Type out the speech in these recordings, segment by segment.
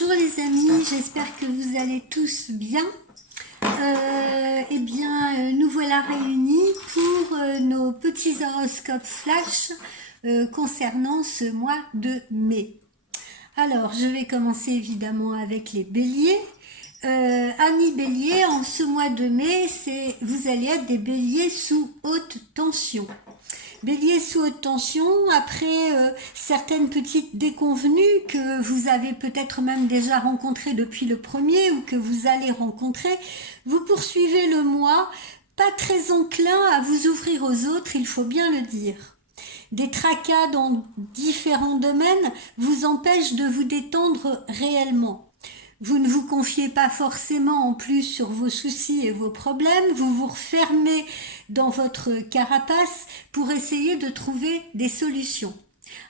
Bonjour les amis, j'espère que vous allez tous bien. Nous voilà réunis pour nos petits horoscopes flash concernant ce mois de mai. Alors, je vais commencer évidemment avec les béliers. Amis béliers, en ce mois de mai, vous allez être des béliers sous haute tension. Bélier sous haute tension, après certaines petites déconvenues que vous avez peut-être même déjà rencontrées depuis le premier ou que vous allez rencontrer, vous poursuivez le mois, pas très enclin à vous ouvrir aux autres, il faut bien le dire. Des tracas dans différents domaines vous empêchent de vous détendre réellement. Vous ne vous confiez pas forcément en plus sur vos soucis et vos problèmes, vous vous refermez dans votre carapace pour essayer de trouver des solutions.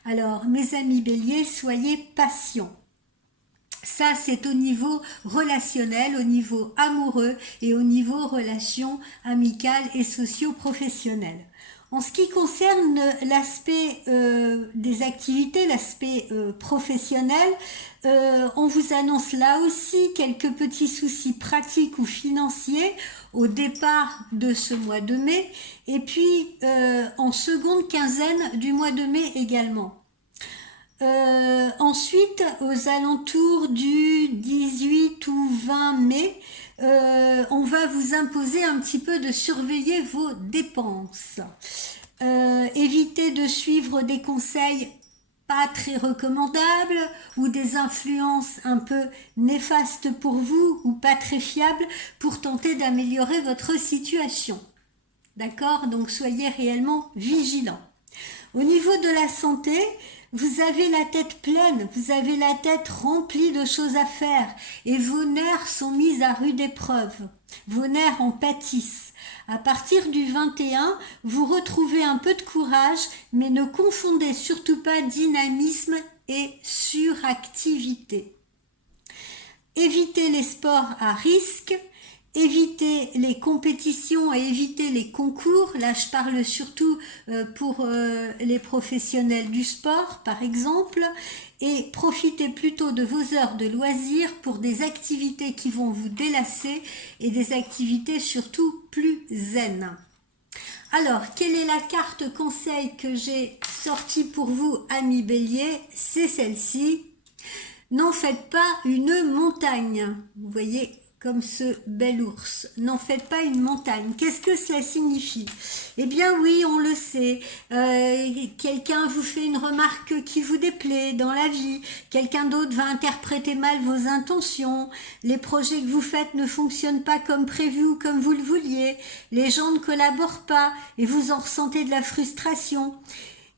Alors, mes amis béliers, soyez patients. Ça, c'est au niveau relationnel, au niveau amoureux et au niveau relations amicales et socio-professionnelles. En ce qui concerne l'aspect des activités, l'aspect professionnel, on vous annonce là aussi quelques petits soucis pratiques ou financiers au départ de ce mois de mai et puis en seconde quinzaine du mois de mai également. Ensuite, aux alentours du 18 ou 20 mai, on va vous imposer un petit peu de surveiller vos dépenses. Évitez de suivre des conseils pas très recommandables ou des influences un peu néfastes pour vous ou pas très fiables pour tenter d'améliorer votre situation. D'accord? Donc soyez réellement vigilants. Au niveau de la santé, vous avez la tête pleine, vous avez la tête remplie de choses à faire et vos nerfs sont mis à rude épreuve. Vos nerfs en pâtissent. À partir du 21, vous retrouvez un peu de courage, mais ne confondez surtout pas dynamisme et suractivité. Évitez les sports à risque. Évitez les compétitions et évitez les concours. Là, je parle surtout pour les professionnels du sport, par exemple. Et profitez plutôt de vos heures de loisirs pour des activités qui vont vous délasser et des activités surtout plus zen. Alors, quelle est la carte conseil que j'ai sortie pour vous, amis béliers? C'est celle-ci. N'en faites pas une montagne. Vous voyez, comme ce bel ours. N'en faites pas une montagne. Qu'est-ce que cela signifie? Eh bien oui, on le sait. Quelqu'un vous fait une remarque qui vous déplaît dans la vie. Quelqu'un d'autre va interpréter mal vos intentions. Les projets que vous faites ne fonctionnent pas comme prévu ou comme vous le vouliez. Les gens ne collaborent pas et vous en ressentez de la frustration.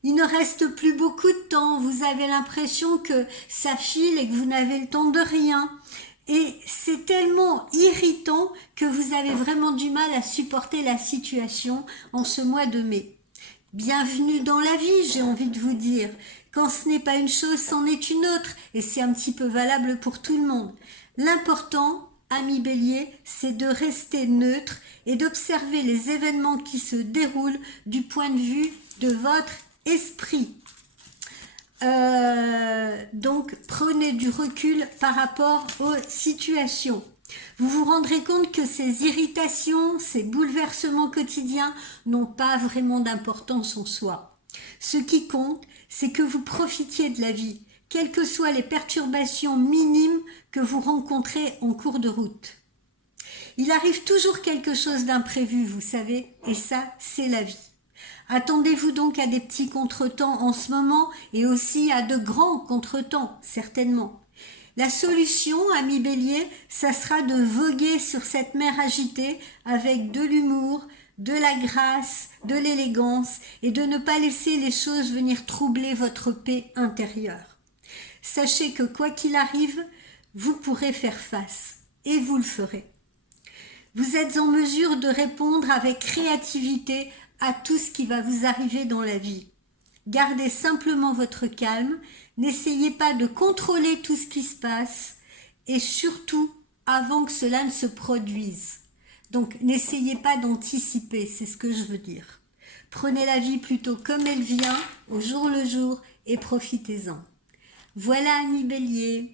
Il ne reste plus beaucoup de temps. Vous avez l'impression que ça file et que vous n'avez le temps de rien. Et c'est tellement irritant que vous avez vraiment du mal à supporter la situation en ce mois de mai. Bienvenue dans la vie, j'ai envie de vous dire. Quand ce n'est pas une chose, c'en est une autre. Et c'est un petit peu valable pour tout le monde. L'important, amis béliers, c'est de rester neutre et d'observer les événements qui se déroulent du point de vue de votre esprit. Donc prenez du recul par rapport aux situations. Vous vous rendrez compte que ces irritations, ces bouleversements quotidiens n'ont pas vraiment d'importance en soi. Ce qui compte, c'est que vous profitiez de la vie, quelles que soient les perturbations minimes que vous rencontrez en cours de route. Il arrive toujours quelque chose d'imprévu, vous savez, et ça, c'est la vie. Attendez-vous donc à des petits contretemps en ce moment et aussi à de grands contretemps, certainement. La solution, amis béliers, ça sera de voguer sur cette mer agitée avec de l'humour, de la grâce, de l'élégance et de ne pas laisser les choses venir troubler votre paix intérieure. Sachez que quoi qu'il arrive, vous pourrez faire face et vous le ferez. Vous êtes en mesure de répondre avec créativité à tout ce qui va vous arriver dans la vie. Gardez simplement votre calme, n'essayez pas de contrôler tout ce qui se passe et surtout avant que cela ne se produise. Donc n'essayez pas d'anticiper, c'est ce que je veux dire. Prenez la vie plutôt comme elle vient, au jour le jour et profitez-en. Voilà, amis béliers.